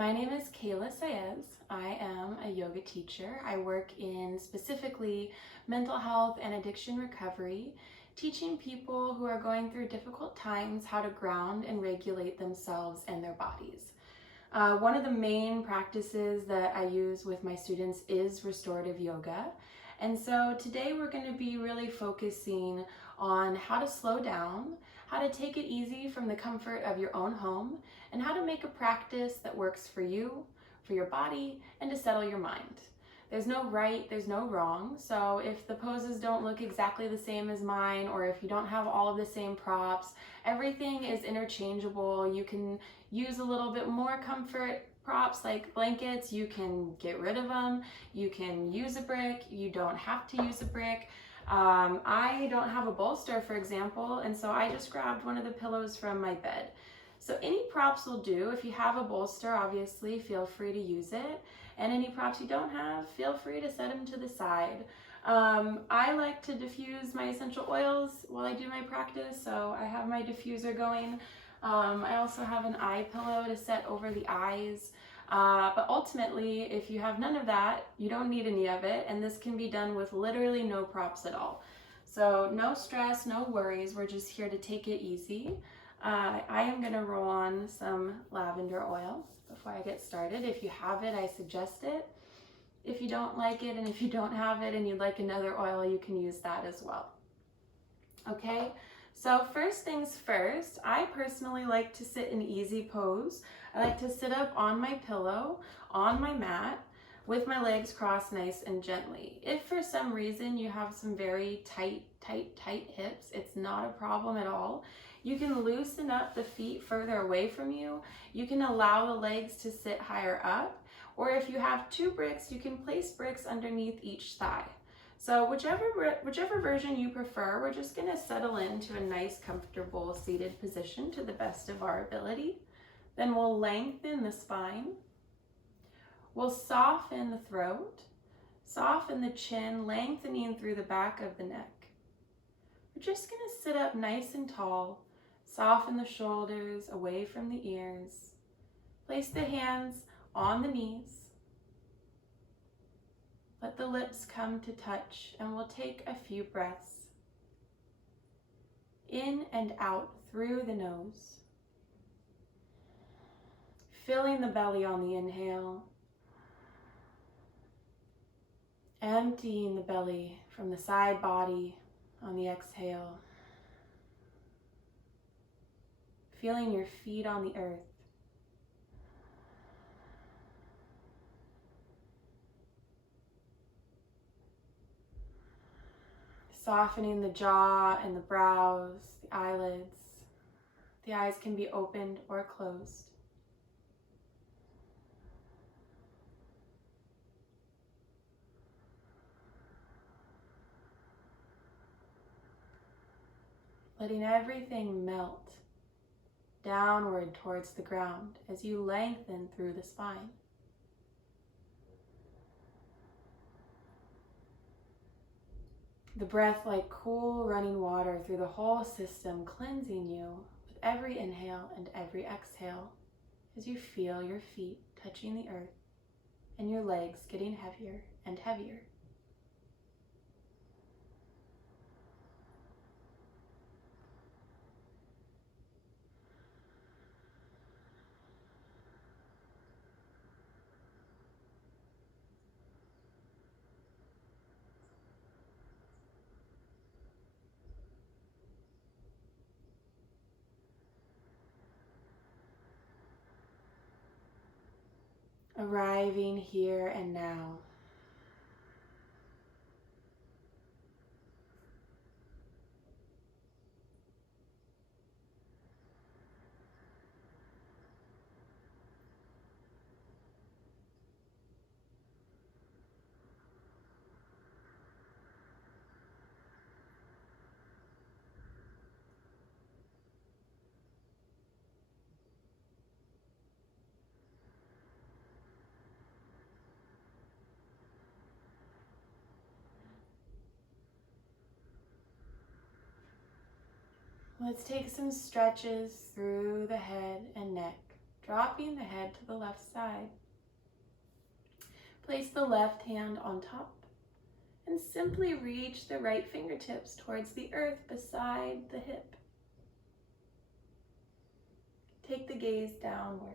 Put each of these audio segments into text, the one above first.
My name is Kaela Saez. I am a yoga teacher. I work in specifically mental health and addiction recovery, teaching people who are going through difficult times how to ground and regulate themselves and their bodies. One of the main practices that I use with my students is restorative yoga. And so today we're going to be really focusing on how to slow down, how to take it easy from the comfort of your own home, and how to make a practice that works for you, for your body, and to settle your mind. There's no right, there's no wrong. So if the poses don't look exactly the same as mine, or if you don't have all of the same props, everything is interchangeable. You can use a little bit more comfort props like blankets, you can get rid of them, you can use a brick, you don't have to use a brick. I don't have a bolster, for example, and so I just grabbed one of the pillows from my bed. So any props will do. If you have a bolster, obviously, feel free to use it. And any props you don't have, feel free to set them to the side. I like to diffuse my essential oils while I do my practice, so I have my diffuser going. I also have an eye pillow to set over the eyes. But ultimately, if you have none of that, you don't need any of it, and this can be done with literally no props at all. So no stress, no worries, we're just here to take it easy. I am going to roll on some lavender oil before I get started. If you have it, I suggest it. If you don't like it, and if you don't have it and you'd like another oil, you can use that as well. Okay, so first things first, I personally like to sit in easy pose. I like to sit up on my pillow, on my mat, with my legs crossed nice and gently. If for some reason you have some very tight hips, it's not a problem at all. You can loosen up the feet further away from you. You can allow the legs to sit higher up. Or if you have two bricks, you can place bricks underneath each thigh. So whichever version you prefer, we're just gonna settle into a nice, comfortable seated position to the best of our ability. Then we'll lengthen the spine. We'll soften the throat, soften the chin, lengthening through the back of the neck. We're just gonna sit up nice and tall, soften the shoulders away from the ears. Place the hands on the knees. Let the lips come to touch, and we'll take a few breaths in and out through the nose. Filling the belly on the inhale, emptying the belly from the side body on the exhale. Feeling your feet on the earth. Softening the jaw and the brows, the eyelids. The eyes can be opened or closed. Letting everything melt downward towards the ground as you lengthen through the spine. The breath like cool running water through the whole system, cleansing you with every inhale and every exhale as you feel your feet touching the earth and your legs getting heavier and heavier. Arriving here and now. Let's take some stretches through the head and neck, dropping the head to the left side. Place the left hand on top and simply reach the right fingertips towards the earth beside the hip. Take the gaze downward.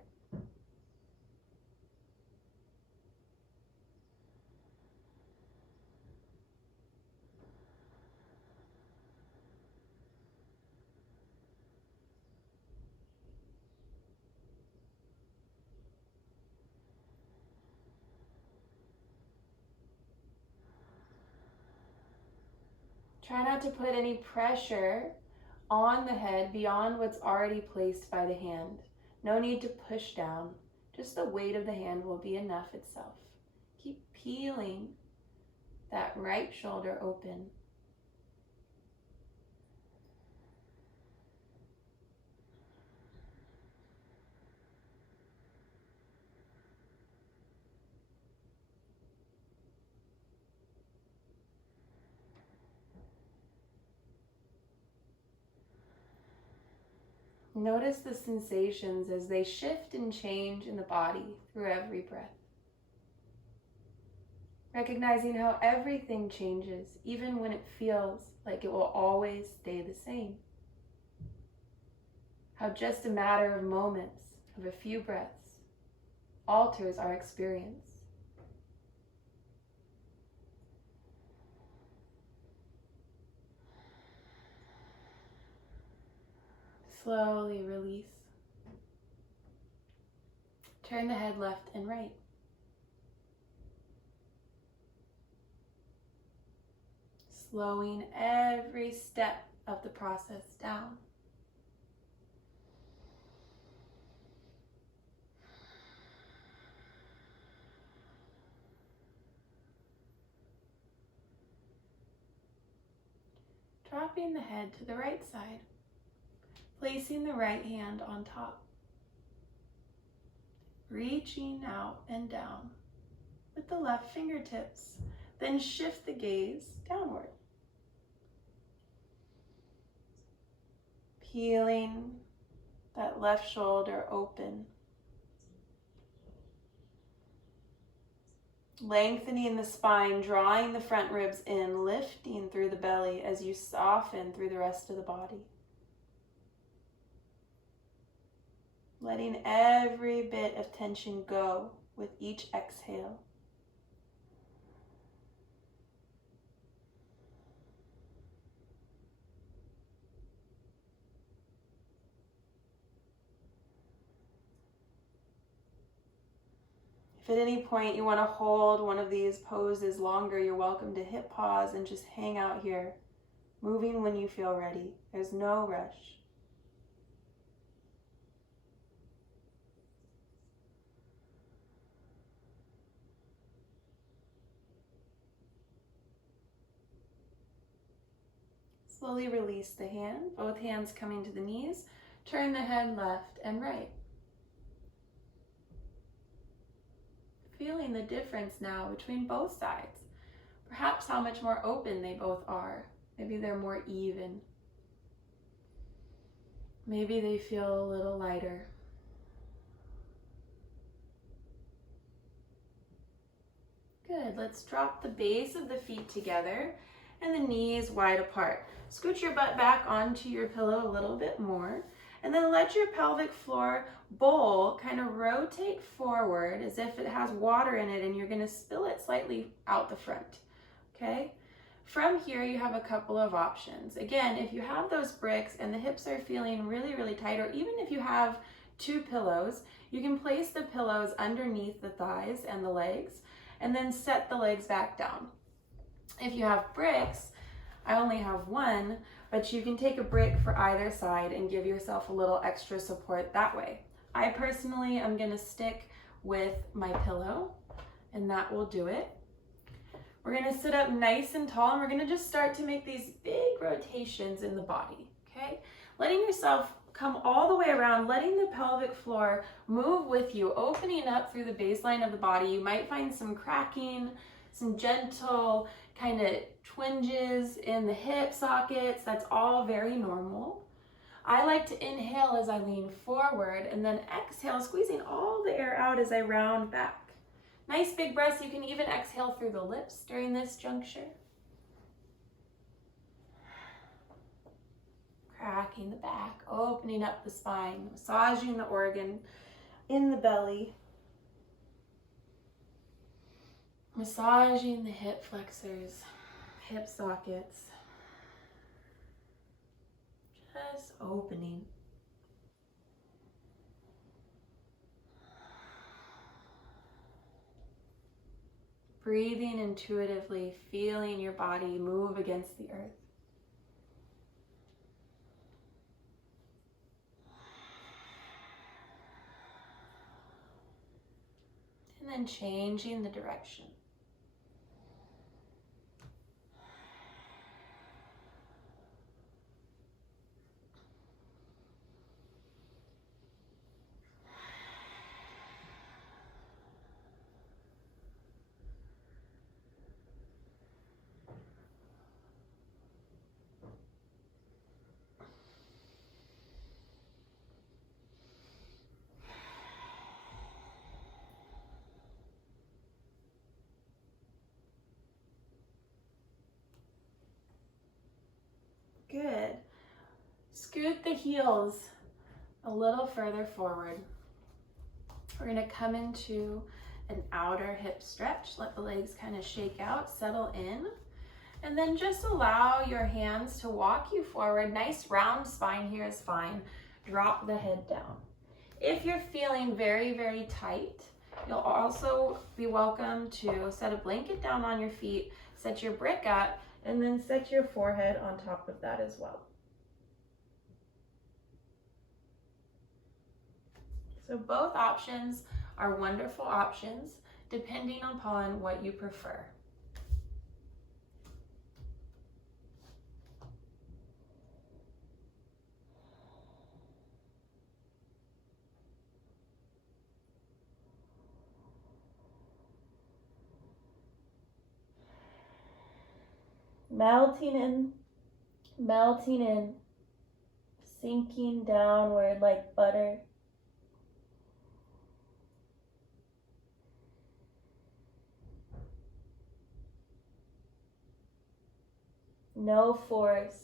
Try not to put any pressure on the head beyond what's already placed by the hand. No need to push down. Just the weight of the hand will be enough itself. Keep peeling that right shoulder open. Notice the sensations as they shift and change in the body through every breath. Recognizing how everything changes, even when it feels like it will always stay the same. How just a matter of moments, of a few breaths, alters our experience. Slowly release. Turn the head left and right. Slowing every step of the process down. Dropping the head to the right side. Placing the right hand on top. Reaching out and down with the left fingertips. Then shift the gaze downward. Peeling that left shoulder open. Lengthening the spine, drawing the front ribs in, lifting through the belly as you soften through the rest of the body. Letting every bit of tension go with each exhale. If at any point you want to hold one of these poses longer, you're welcome to hit pause and just hang out here, moving when you feel ready. There's no rush. Slowly release the hand, both hands coming to the knees. Turn the head left and right. Feeling the difference now between both sides. Perhaps how much more open they both are. Maybe they're more even. Maybe they feel a little lighter. Good, let's drop the base of the feet together and the knees wide apart. Scoot your butt back onto your pillow a little bit more, and then let your pelvic floor bowl kind of rotate forward as if it has water in it and you're going to spill it slightly out the front. Okay? From here, you have a couple of options. Again, if you have those bricks and the hips are feeling really, really tight, or even if you have two pillows, you can place the pillows underneath the thighs and the legs, and then set the legs back down. If you have bricks, I only have one, but you can take a brick for either side and give yourself a little extra support that way. I personally am going to stick with my pillow, and that will do it. We're going to sit up nice and tall, and we're going to just start to make these big rotations in the body, okay? Letting yourself come all the way around, letting the pelvic floor move with you, opening up through the baseline of the body. You might find some cracking, some gentle kind of twinges in the hip sockets. That's all very normal. I like to inhale as I lean forward and then exhale, squeezing all the air out as I round back. Nice big breaths. You can even exhale through the lips during this juncture. Cracking the back, opening up the spine, massaging the organ in the belly. Massaging the hip flexors, hip sockets. Just opening. Breathing intuitively, feeling your body move against the earth. And then changing the direction. Good. Scoot the heels a little further forward. We're going to come into an outer hip stretch. Let the legs kind of shake out, settle in. And then just allow your hands to walk you forward. Nice round spine here is fine. Drop the head down. If you're feeling very, very tight, you'll also be welcome to set a blanket down on your feet, set your brick up, and then set your forehead on top of that as well. So both options are wonderful options depending upon what you prefer. Melting in, sinking downward like butter. No force.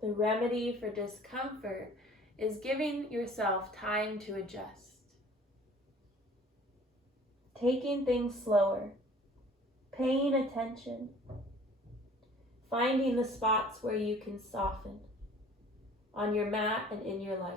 The remedy for discomfort is giving yourself time to adjust. Taking things slower, paying attention, finding the spots where you can soften on your mat and in your life.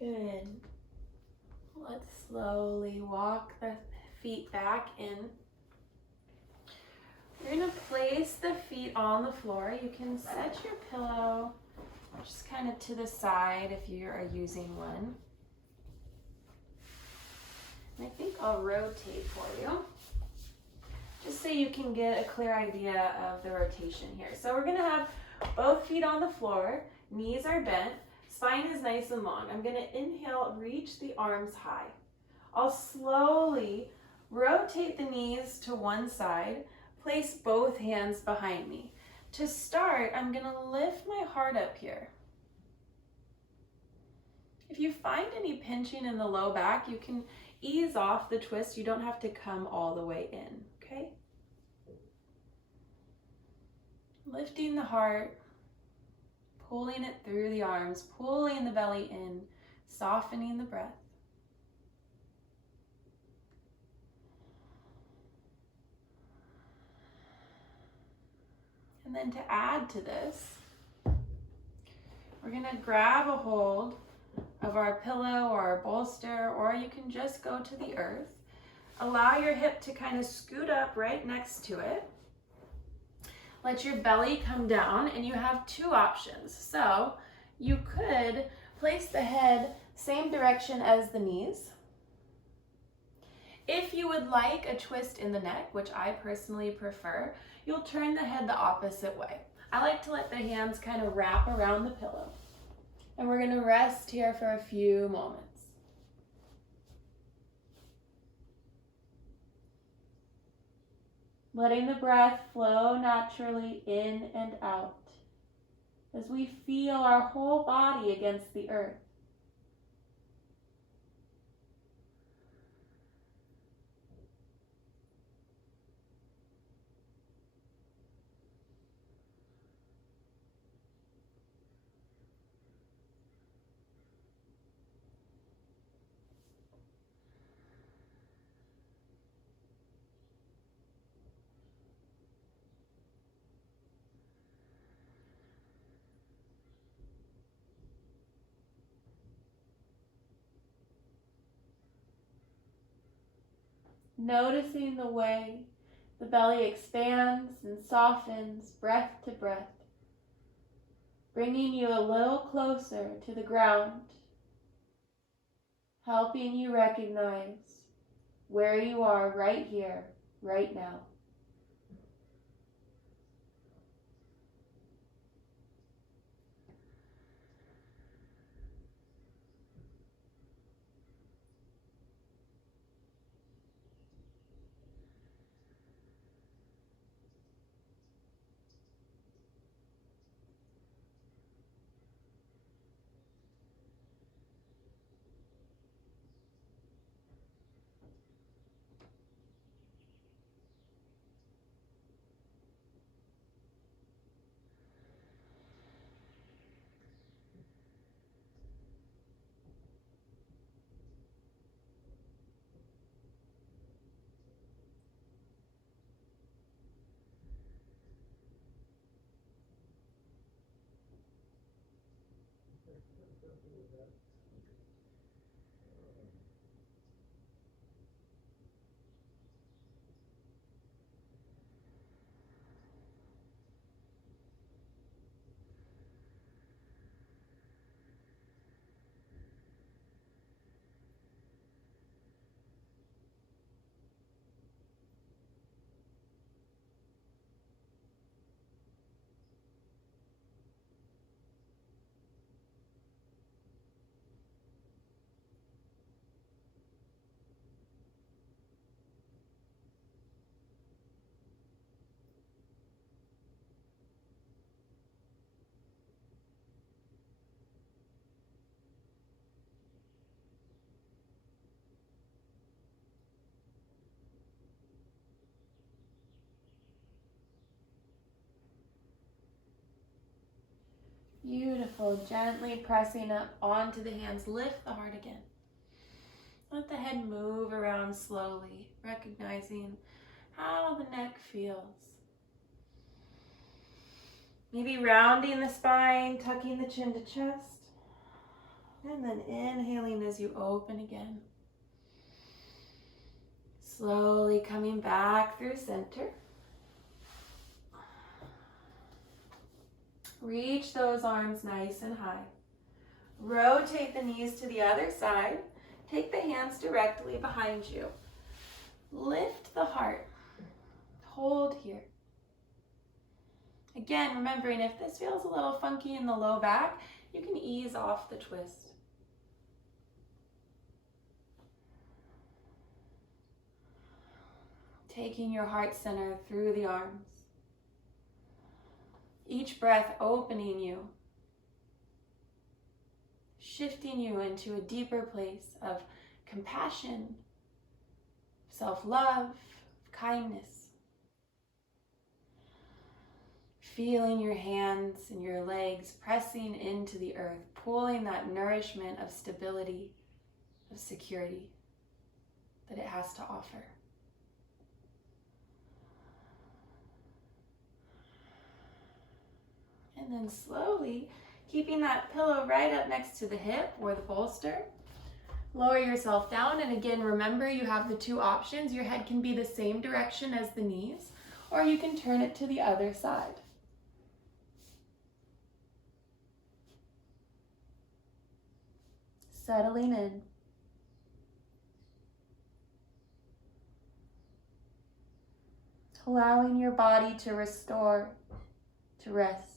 Good. Let's slowly walk the feet back in. You're going to place the feet on the floor. You can set your pillow just kind of to the side if you are using one. And I think I'll rotate for you, just so you can get a clear idea of the rotation here. So we're going to have both feet on the floor, knees are bent, spine is nice and long. I'm going to inhale, reach the arms high. I'll slowly rotate the knees to one side, place both hands behind me. To start, I'm going to lift my heart up here. If you find any pinching in the low back, you can ease off the twist. You don't have to come all the way in. okay? Lifting the heart, pulling it through the arms, pulling the belly in, softening the breath. And then to add to this, we're going to grab a hold of our pillow or our bolster, or you can just go to the earth. Allow your hip to kind of scoot up right next to it. Let your belly come down, and you have two options. So you could place the head same direction as the knees. If you would like a twist in the neck, which I personally prefer, you'll turn the head the opposite way. I like to let the hands kind of wrap around the pillow. And we're going to rest here for a few moments. Letting the breath flow naturally in and out as we feel our whole body against the earth. Noticing the way the belly expands and softens breath to breath, bringing you a little closer to the ground, helping you recognize where you are right here, right now. Beautiful. Gently pressing up onto the hands. Lift the heart again. Let the head move around slowly, recognizing how the neck feels. Maybe rounding the spine, tucking the chin to chest. And then inhaling as you open again. Slowly coming back through center. Reach those arms nice and high. Rotate the knees to the other side. Take the hands directly behind you. Lift the heart. Hold here. Again, remembering if this feels a little funky in the low back, you can ease off the twist. Taking your heart center through the arms. Each breath opening you, shifting you into a deeper place of compassion, self-love, kindness. Feeling your hands and your legs pressing into the earth, pulling that nourishment of stability, of security that it has to offer. And then slowly, keeping that pillow right up next to the hip or the bolster, lower yourself down. And again, remember you have the two options. Your head can be the same direction as the knees, or you can turn it to the other side. Settling in. Allowing your body to restore, to rest.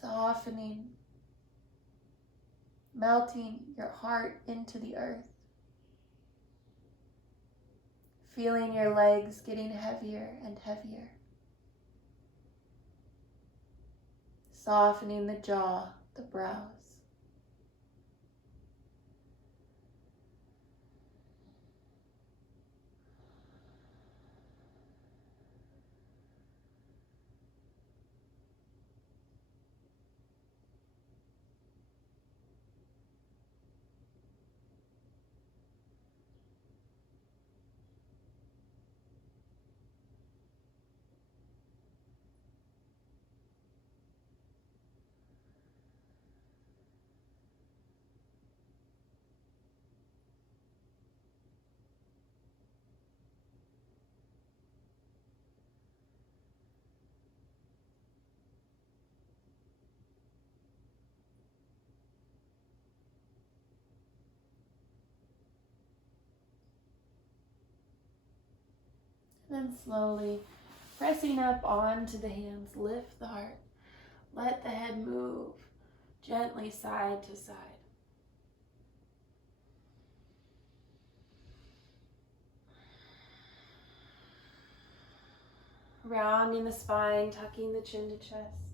Softening, melting your heart into the earth. Feeling your legs getting heavier and heavier. Softening the jaw, the brows. And then slowly pressing up onto the hands, lift the heart. Let the head move gently side to side. Rounding the spine, tucking the chin to chest.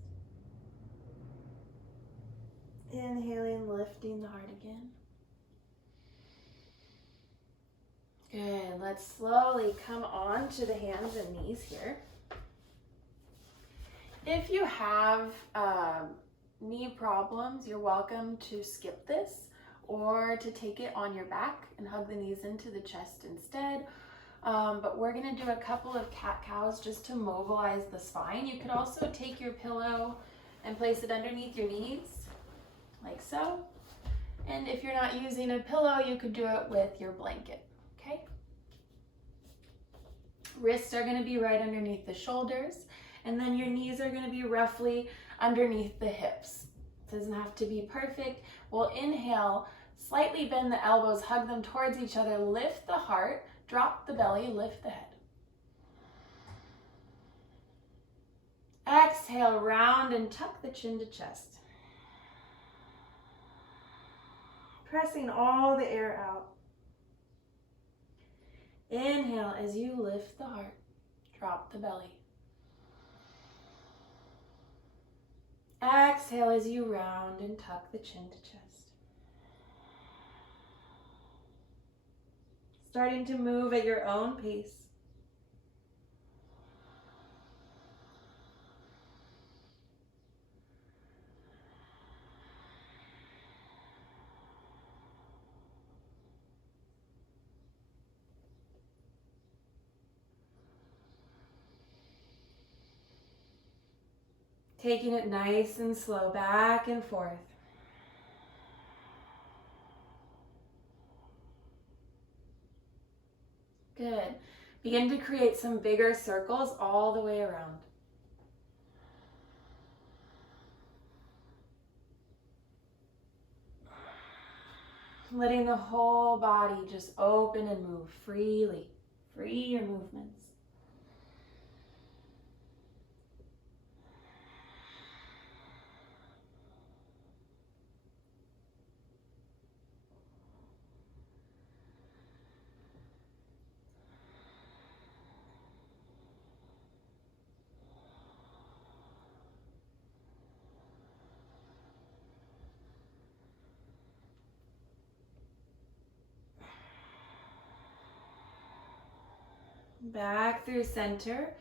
Inhaling, lifting the heart again. Good. Let's slowly come on to the hands and knees here. If you have knee problems, you're welcome to skip this or to take it on your back and hug the knees into the chest instead. But we're going to do a couple of cat-cows just to mobilize the spine. You could also take your pillow and place it underneath your knees, like so. And if you're not using a pillow, you could do it with your blanket, okay? Wrists are going to be right underneath the shoulders, and then your knees are going to be roughly underneath the hips. It doesn't have to be perfect. We'll inhale, slightly bend the elbows, hug them towards each other, lift the heart, drop the belly, lift the head. Exhale, round and tuck the chin to chest. Pressing all the air out. Inhale as you lift the heart, drop the belly. exhale as you round and tuck the chin to chest. Starting to move at your own pace. Taking it nice and slow, back and forth. Good. Begin to create some bigger circles all the way around. Letting the whole body just open and move freely. Free your movements. Back through center.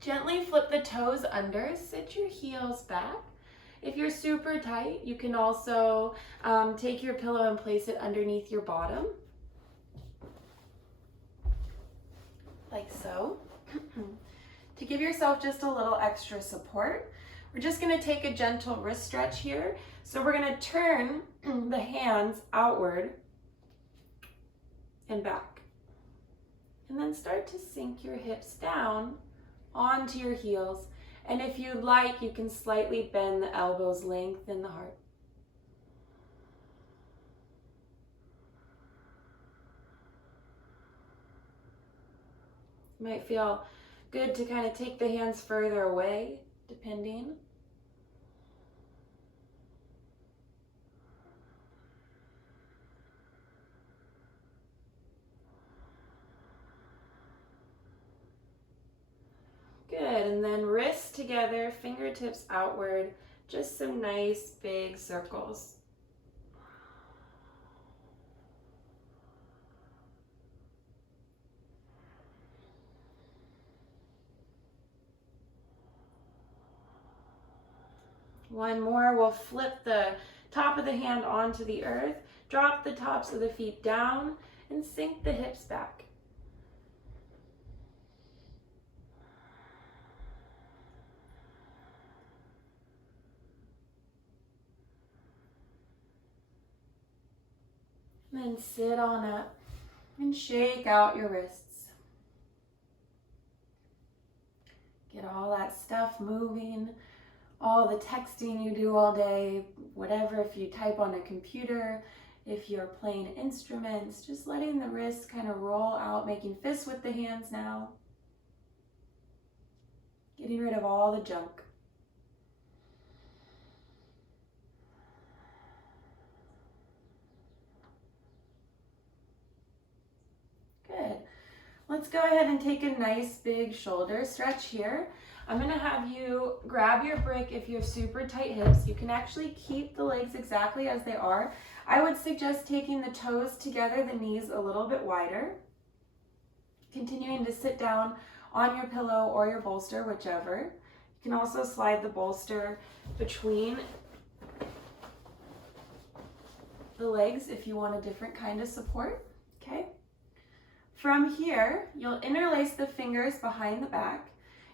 Gently flip the toes under, sit your heels back. If you're super tight, you can also take your pillow and place it underneath your bottom. Like so. To give yourself just a little extra support, we're just going to take a gentle wrist stretch here. So we're going to turn the hands outward and back. And then start to sink your hips down onto your heels. And if you'd like, you can slightly bend the elbows, lengthen the heart. Might feel good to kind of take the hands further away, depending. Good, and then wrists together, fingertips outward, just some nice big circles. One more, we'll flip the top of the hand onto the earth, drop the tops of the feet down, and sink the hips back. Then sit on up and shake out your wrists. Get all that stuff moving, all the texting you do all day, whatever, if you type on a computer, if you're playing instruments, just letting the wrists kind of roll out, making fists with the hands now. Getting rid of all the junk. Good. Let's go ahead and take a nice big shoulder stretch here. I'm going to have you grab your brick if you have super tight hips. You can actually keep the legs exactly as they are. I would suggest taking the toes together, the knees a little bit wider. Continuing to sit down on your pillow or your bolster, whichever. You can also slide the bolster between the legs if you want a different kind of support. Okay. From here, you'll interlace the fingers behind the back.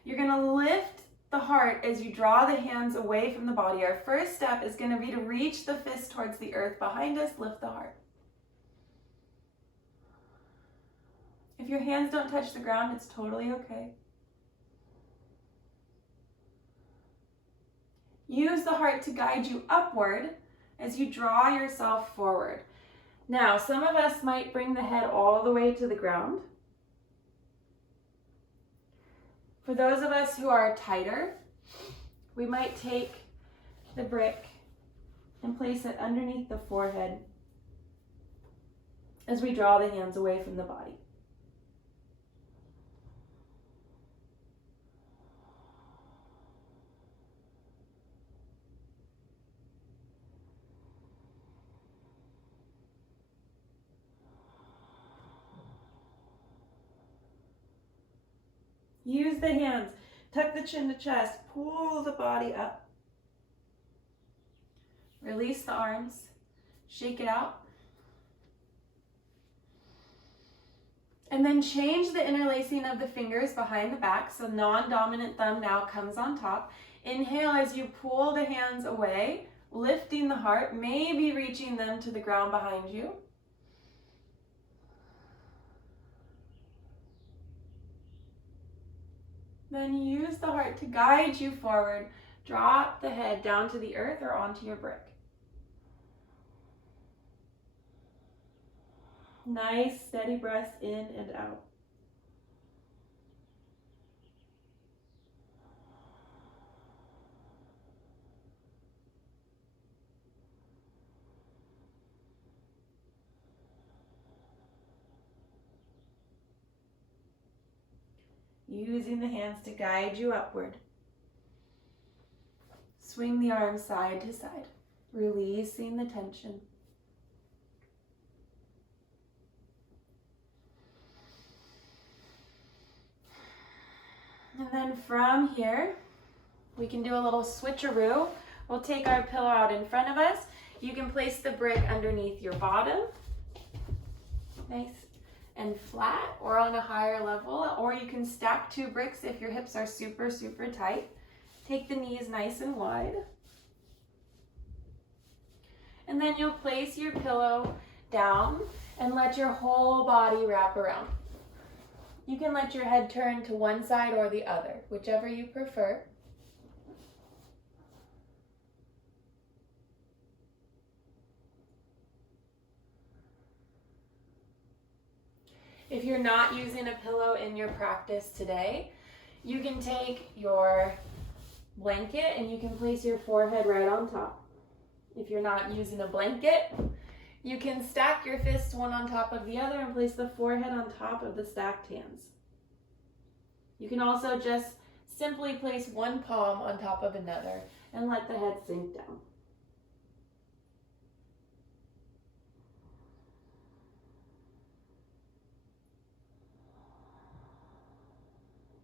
You're going to lift the heart as you draw the hands away from the body. Our first step is going to be to reach the fist towards the earth behind us, lift the heart. If your hands don't touch the ground, it's totally okay. Use the heart to guide you upward as you draw yourself forward. Now, some of us might bring the head all the way to the ground. For those of us who are tighter, we might take the brick and place it underneath the forehead as we draw the hands away from the body. Use the hands. Tuck the chin to chest. Pull the body up. Release the arms. Shake it out. And then change the interlacing of the fingers behind the back. So non-dominant thumb now comes on top. Inhale as you pull the hands away, lifting the heart, maybe reaching them to the ground behind you. Then use the heart to guide you forward. Drop the head down to the earth or onto your brick. Nice, steady breaths in and out. Using the hands to guide you upward. Swing the arms side to side, releasing the tension. And then from here, we can do a little switcheroo. We'll take our pillow out in front of us. You can place the brick underneath your bottom. Nice and flat or on a higher level, or you can stack 2 bricks if your hips are super, super tight. Take the knees nice and wide. And then you'll place your pillow down and let your whole body wrap around. You can let your head turn to one side or the other, whichever you prefer. If you're not using a pillow in your practice today, you can take your blanket and you can place your forehead right on top. If you're not using a blanket, you can stack your fists one on top of the other and place the forehead on top of the stacked hands. You can also just simply place one palm on top of another and let the head sink down.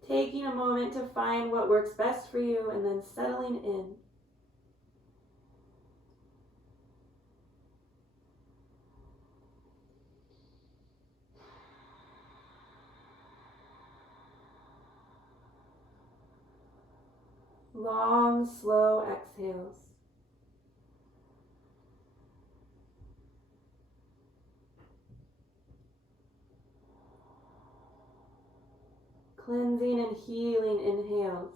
Taking a moment to find what works best for you and then settling in. Long, slow exhales. Cleansing and healing inhales.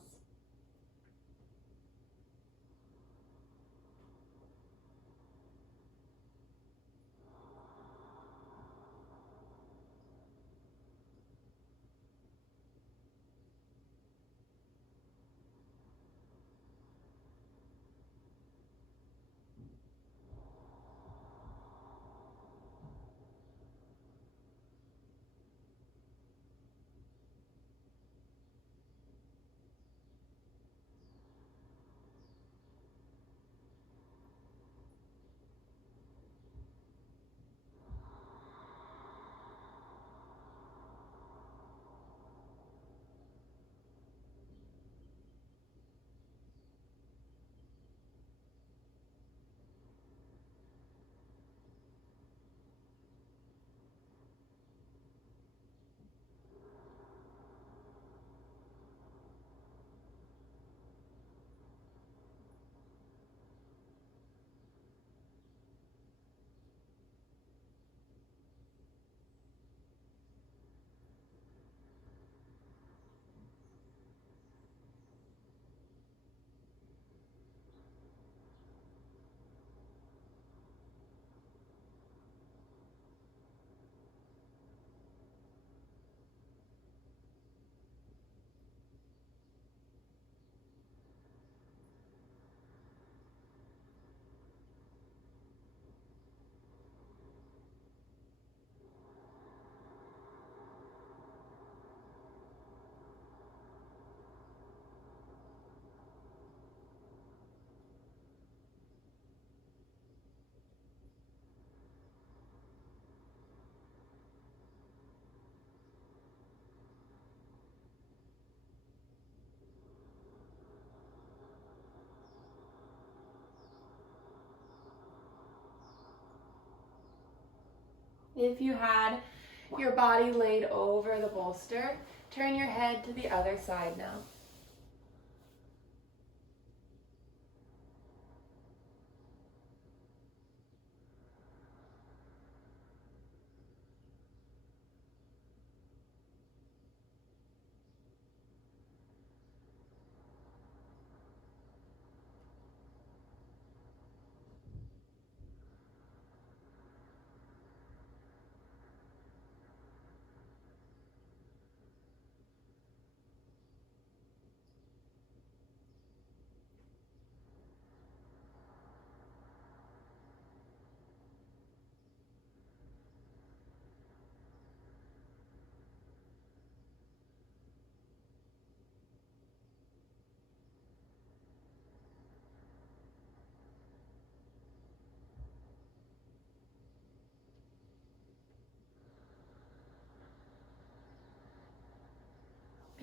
If you had your body laid over the bolster, turn your head to the other side now.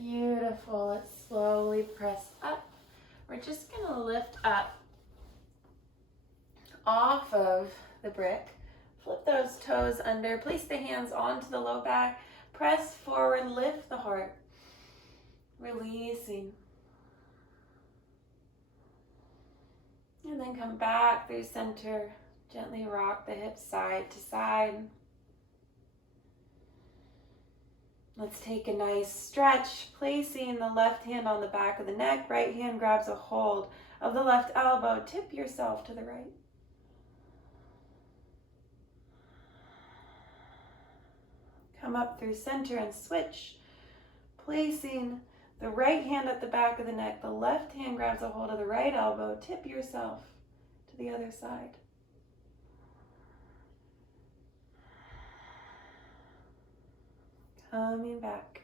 Beautiful. Let's slowly press up. We're just going to lift up off of the brick. Flip those toes under. Place the hands onto the low back. Press forward. Lift the heart. Releasing. And then come back through center. Gently rock the hips side to side. Let's take a nice stretch, placing the left hand on the back of the neck. Right hand grabs a hold of the left elbow. Tip yourself to the right. Come up through center and switch, placing the right hand at the back of the neck. The left hand grabs a hold of the right elbow. Tip yourself to the other side. Coming back.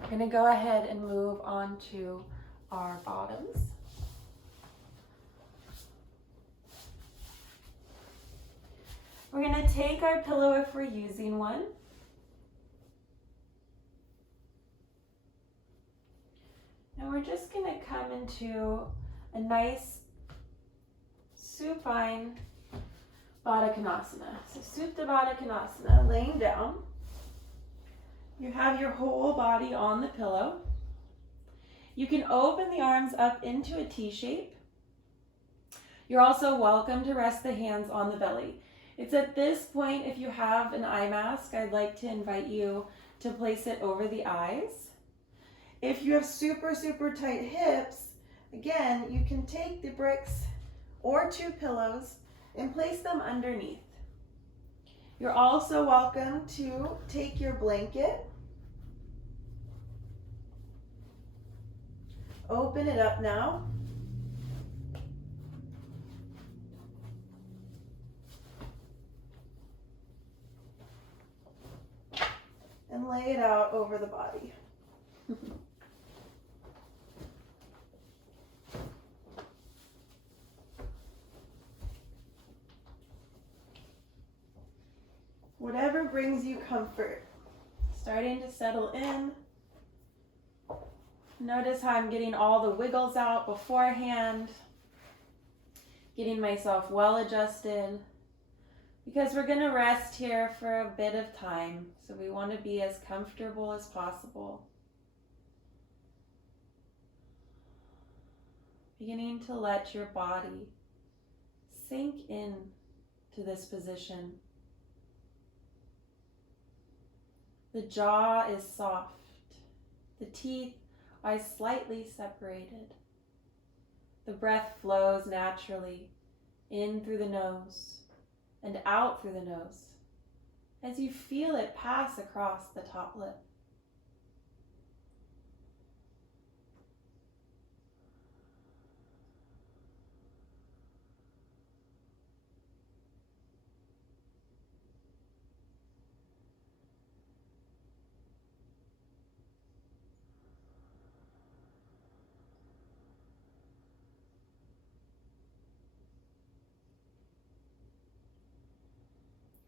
We're going to go ahead and move on to our bottoms. We're going to take our pillow if we're using one. And we're just going to come into a nice supine Badakanasana. So Supine Badakanasana, laying down. You have your whole body on the pillow. You can open the arms up into a T shape. You're also welcome to rest the hands on the belly. It's at this point, if you have an eye mask, I'd like to invite you to place it over the eyes. If you have super, super tight hips, again, you can take the bricks or 2 pillows and place them underneath. You're also welcome to take your blanket, open it up now, and lay it out over the body. Whatever brings you comfort. Starting to settle in. Notice how I'm getting all the wiggles out beforehand. Getting myself well adjusted. Because we're going to rest here for a bit of time. So we want to be as comfortable as possible. Beginning to let your body sink in to this position. The jaw is soft. The teeth are slightly separated. The breath flows naturally in through the nose and out through the nose as you feel it pass across the top lip.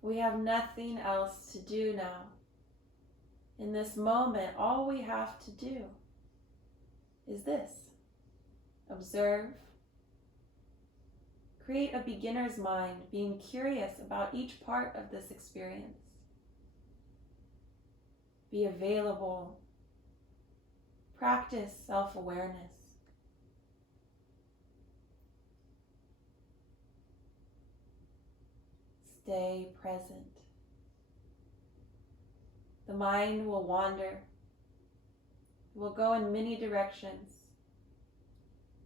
We have nothing else to do now. In this moment, all we have to do is this. Observe, Create a beginner's mind, being curious about each part of this experience. Be available. Practice self-awareness. Stay present. The mind will wander. It will go in many directions.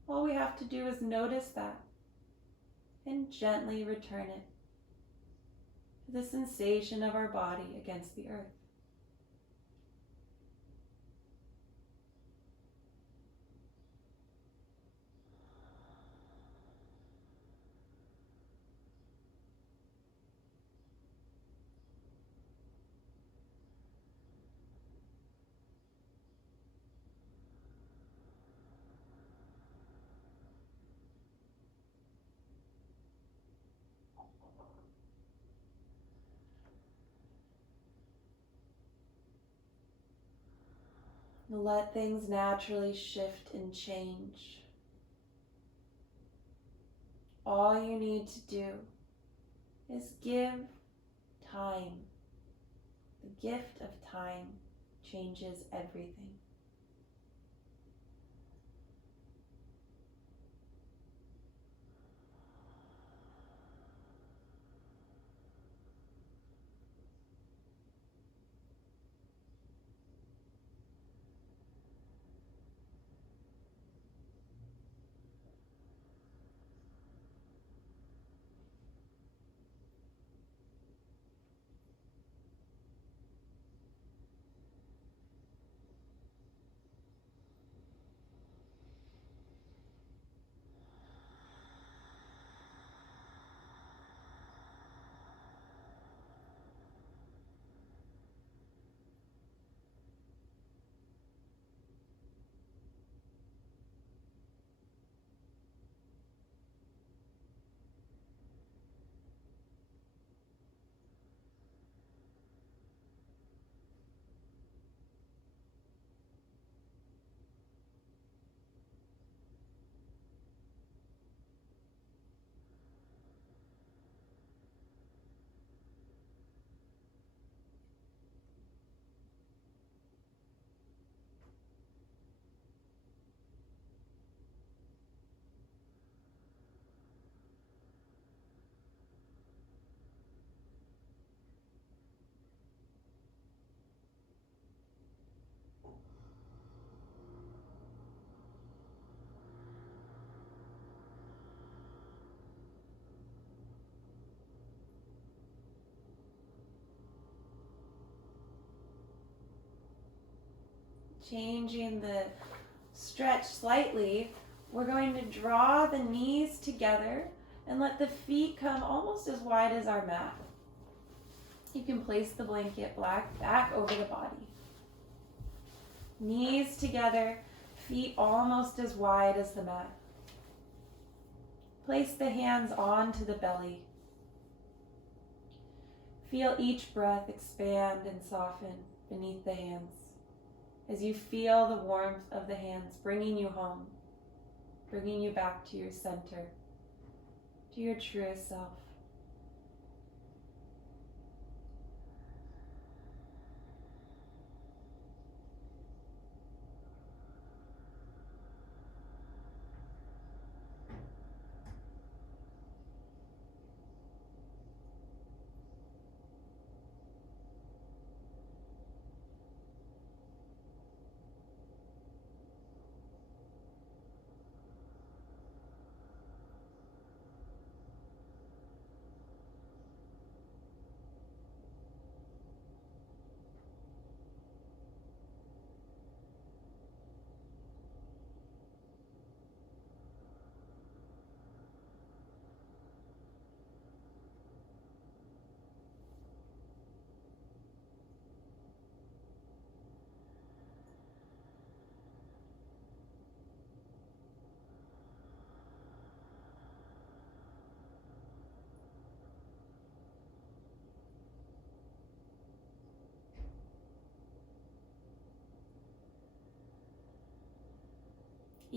All we have to do is notice that and gently return it to the sensation of our body against the earth. Let things naturally shift and change. All you need to do is give time. The gift of time changes everything. Changing the stretch slightly, we're going to draw the knees together and let the feet come almost as wide as our mat. You can place the blanket back over the body. Knees together, feet almost as wide as the mat. Place the hands onto the belly. Feel each breath expand and soften beneath the hands as you feel the warmth of the hands bringing you home, bringing you back to your center, to your truest self.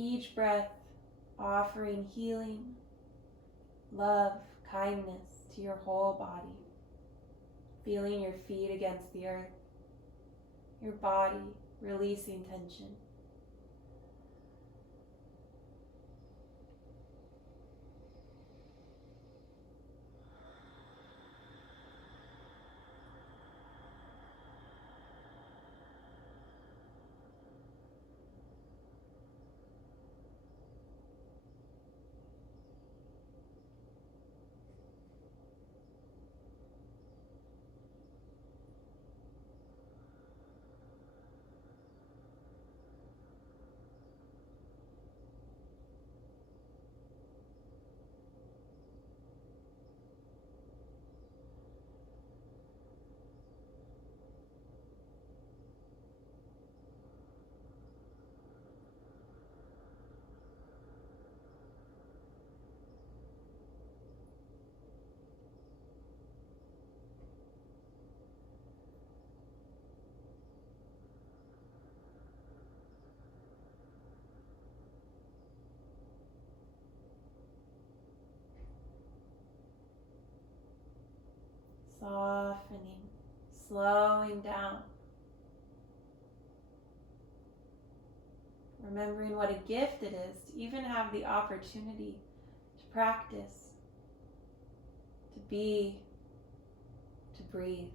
Each breath offering healing, love, kindness to your whole body. Feeling your feet against the earth, your body releasing tension. Softening, slowing down. Remembering what a gift it is to even have the opportunity to practice, to be, to breathe.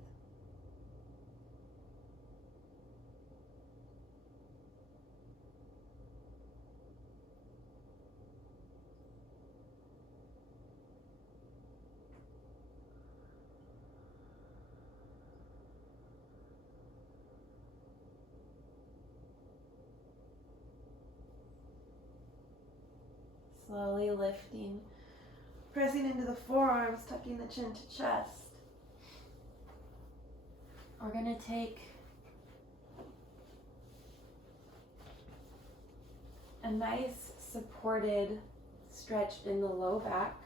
Slowly lifting, pressing into the forearms, tucking the chin to chest. We're going to take a nice supported stretch in the low back.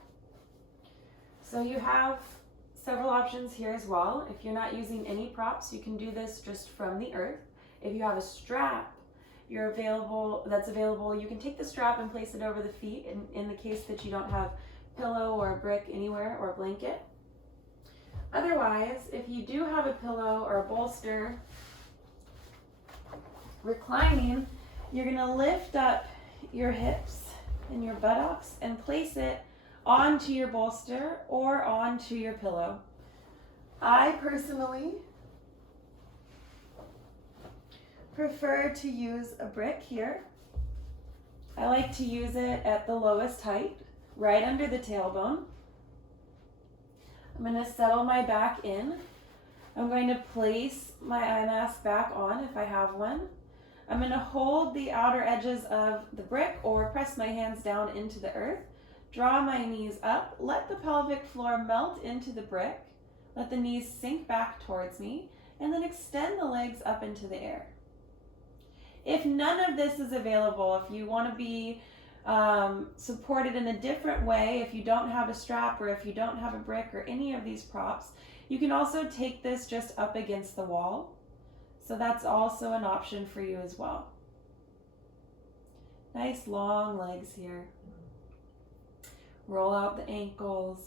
So you have several options here as well. If you're not using any props, you can do this just from the earth. If you have a strap that's available, you can take the strap and place it over the feet in the case that you don't have pillow or a brick anywhere or a blanket. Otherwise, if you do have a pillow or a bolster, reclining, you're going to lift up your hips and your buttocks and place it onto your bolster or onto your pillow. I personally prefer to use a brick here. I like to use it at the lowest height, right under the tailbone. I'm going to settle my back in. I'm going to place my eye mask back on if I have one. I'm going to hold the outer edges of the brick or press my hands down into the earth. Draw my knees up. Let the pelvic floor melt into the brick. Let the knees sink back towards me. And then extend the legs up into the air. If none of this is available, if you want to be supported in a different way, if you don't have a strap or if you don't have a brick or any of these props, you can also take this just up against the wall. So that's also an option for you as well. Nice long legs here. Roll out the ankles.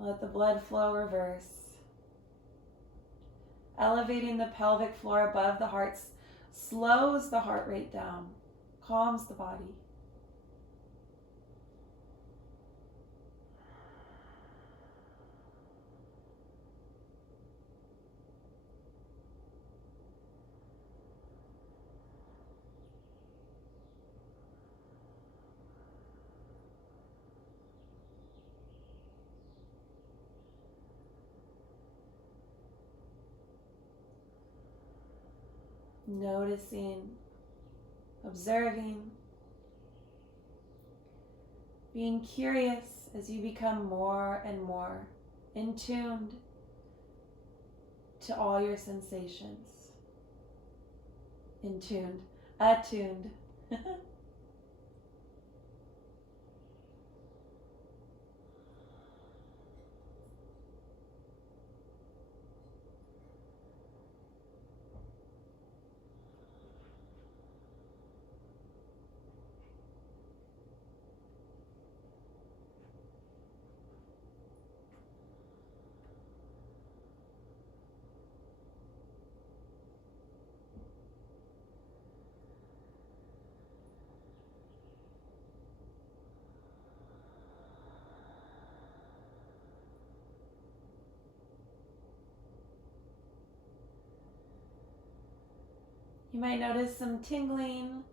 Let the blood flow reverse. Elevating the pelvic floor above the heart slows the heart rate down, calms the body. Noticing, observing, being curious as you become more and more in tuned to all your sensations. In tuned, attuned. You might notice some tingling,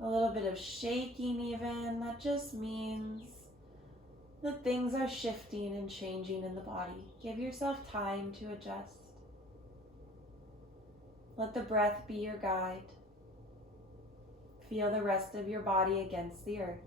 a little bit of shaking even. That just means that things are shifting and changing in the body. Give yourself time to adjust. Let the breath be your guide. Feel the rest of your body against the earth.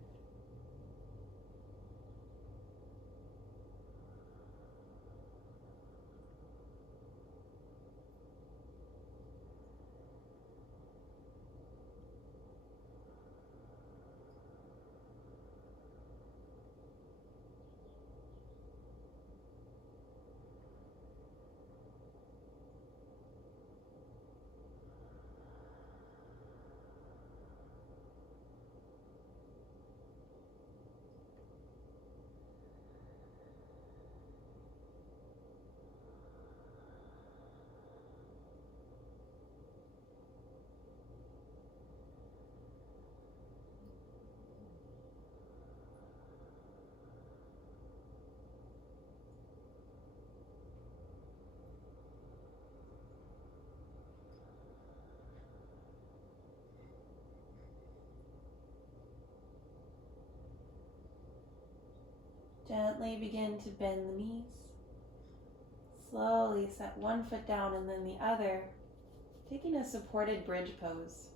Gently begin to bend the knees. Slowly set one foot down and then the other, taking a supported bridge pose.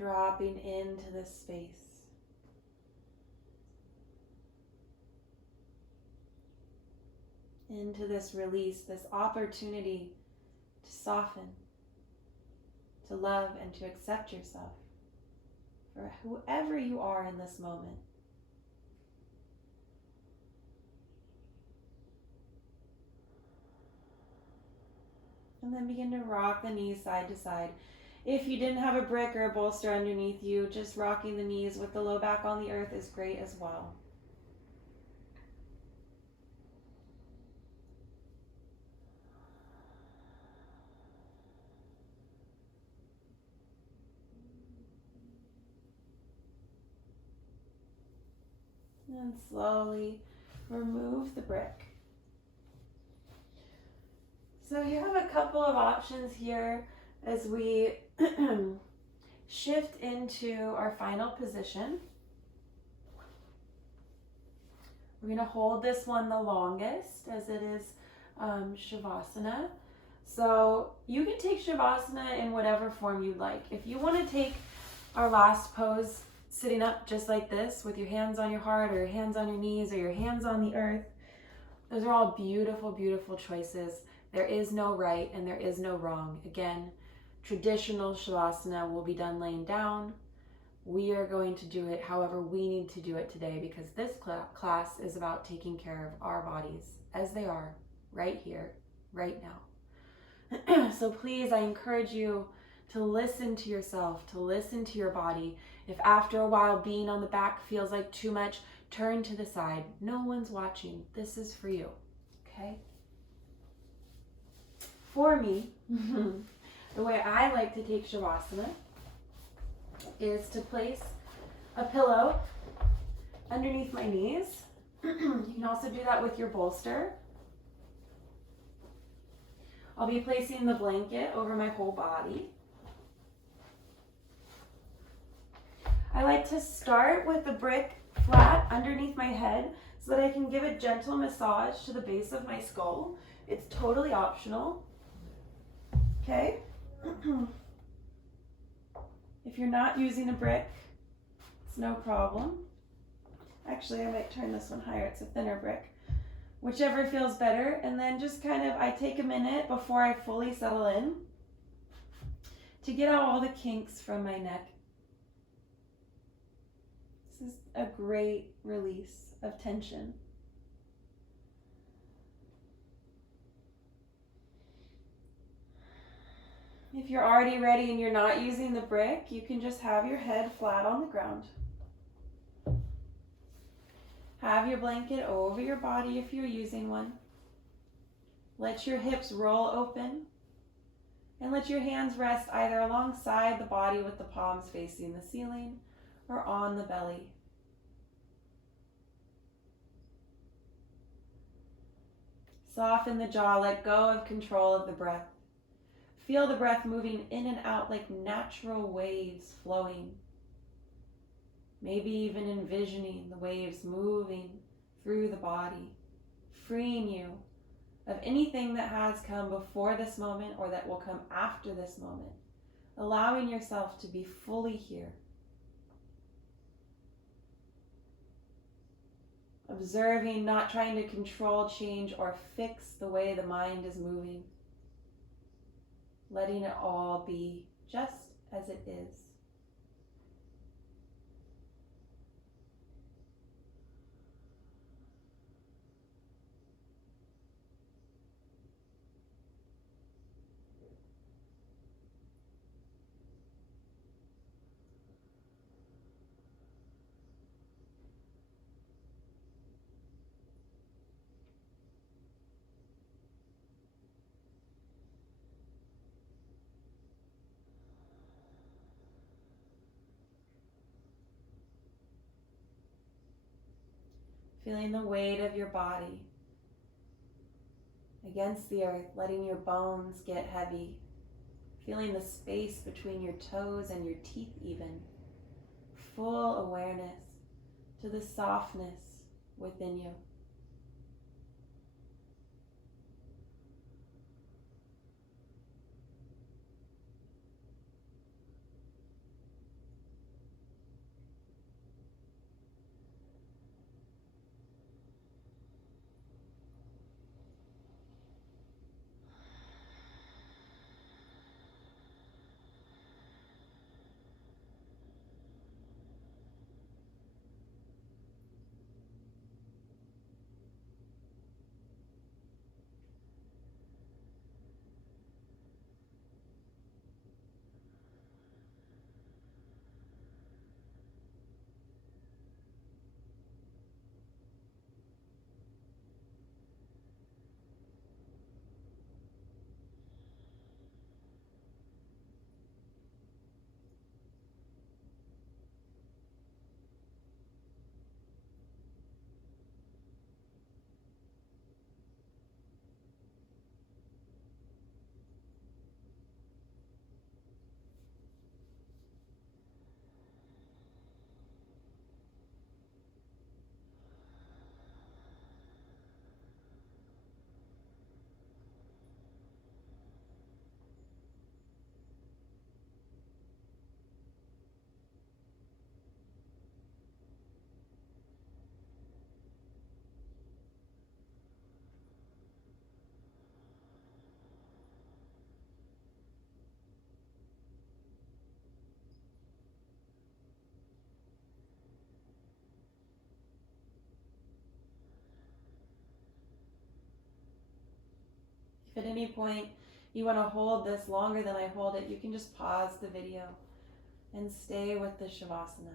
Dropping into this space. Into this release, this opportunity to soften, to love, and to accept yourself for whoever you are in this moment. And then begin to rock the knees side to side. If you didn't have a brick or a bolster underneath you, just rocking the knees with the low back on the earth is great as well. And slowly remove the brick. So you have a couple of options here as we shift into our final position. We're going to hold this one the longest as it is Shavasana. So you can take Shavasana in whatever form you'd like. If you want to take our last pose sitting up just like this with your hands on your heart or your hands on your knees or your hands on the earth, those are all beautiful, beautiful choices. There is no right and there is no wrong. Again, traditional Shavasana will be done laying down. We are going to do it however we need to do it today because this class is about taking care of our bodies as they are right here, right now. So please, I encourage you to listen to yourself, to listen to your body. If after a while being on the back feels like too much, turn to the side. No one's watching. This is for you, okay? For me, the way I like to take Shavasana is to place a pillow underneath my knees. You can also do that with your bolster. I'll be placing the blanket over my whole body. I like to start with the brick flat underneath my head so that I can give a gentle massage to the base of my skull. It's totally optional. Okay? If you're not using a brick, it's no problem. Actually, I might turn this one higher. It's a thinner brick. Whichever feels better. And then just kind of, I take a minute before I fully settle in to get out all the kinks from my neck. This is a great release of tension. If you're already ready and you're not using the brick, you can just have your head flat on the ground. Have your blanket over your body if you're using one. Let your hips roll open and let your hands rest either alongside the body with the palms facing the ceiling or on the belly. Soften the jaw, let go of control of the breath. Feel the breath moving in and out like natural waves flowing. Maybe even envisioning the waves moving through the body, freeing you of anything that has come before this moment or that will come after this moment, allowing yourself to be fully here. Observing, not trying to control, change, or fix the way the mind is moving. Letting it all be just as it is. Feeling the weight of your body against the earth, letting your bones get heavy. Feeling the space between your toes and your teeth even. Full awareness to the softness within you. If at any point you want to hold this longer than I hold it, you can just pause the video and stay with the Shavasana.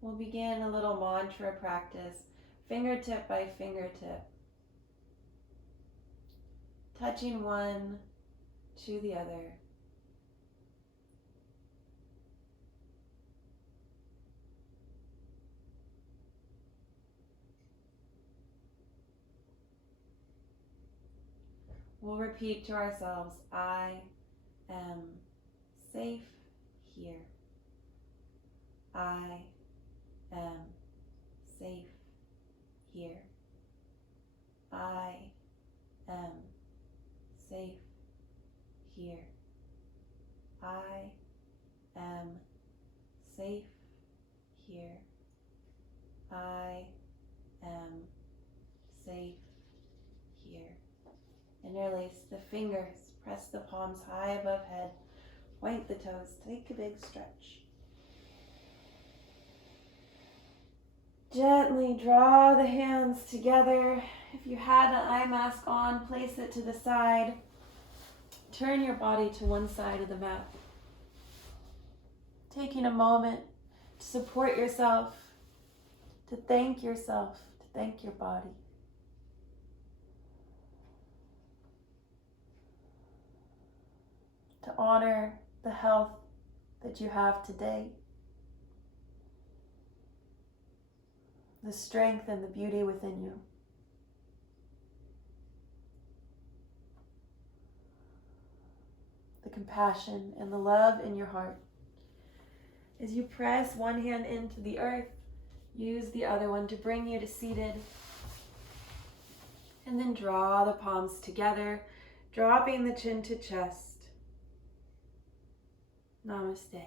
we'll begin a little mantra practice, fingertip by fingertip, touching one to the other. We'll repeat to ourselves, I am safe here. I am safe here. I am safe here. I am safe here. I am safe here. Interlace the fingers, press the palms high above head, point the toes, take a big stretch. Gently draw the hands together. If you had an eye mask on, place it to the side. Turn your body to one side of the mat. Taking a moment to support yourself, to thank your body. To honor the health that you have today, the strength and the beauty within you. The compassion and the love in your heart. As you press one hand into the earth, use the other one to bring you to seated. And then draw the palms together, dropping the chin to chest. Namaste.